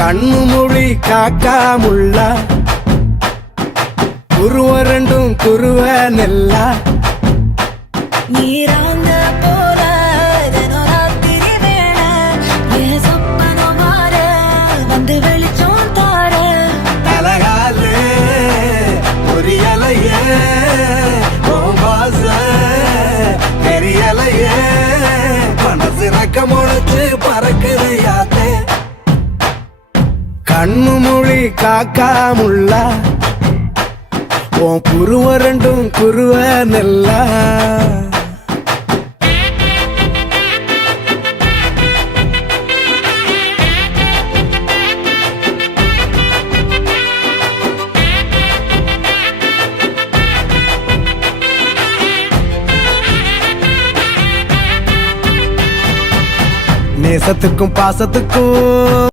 கண்ணு மொழி காக்காமுள்ள குருவ ரெண்டும் குருவ நெல்லா நீராங்க போல தினராத்திரி வேளை என் சொப்பனம் மாற வந்து வெளிச்சம் தார தலகாலே பொரியலையே ஓம்பாச பெரியலையே மனசு ரக்க முளைச்சு பறக்குது யாத்தே கண்ணு மொழி காக்காமுள்ள உன் குருவ ரெண்டும் குருவ நெல்லா நேசத்துக்கும் பாசத்துக்கும்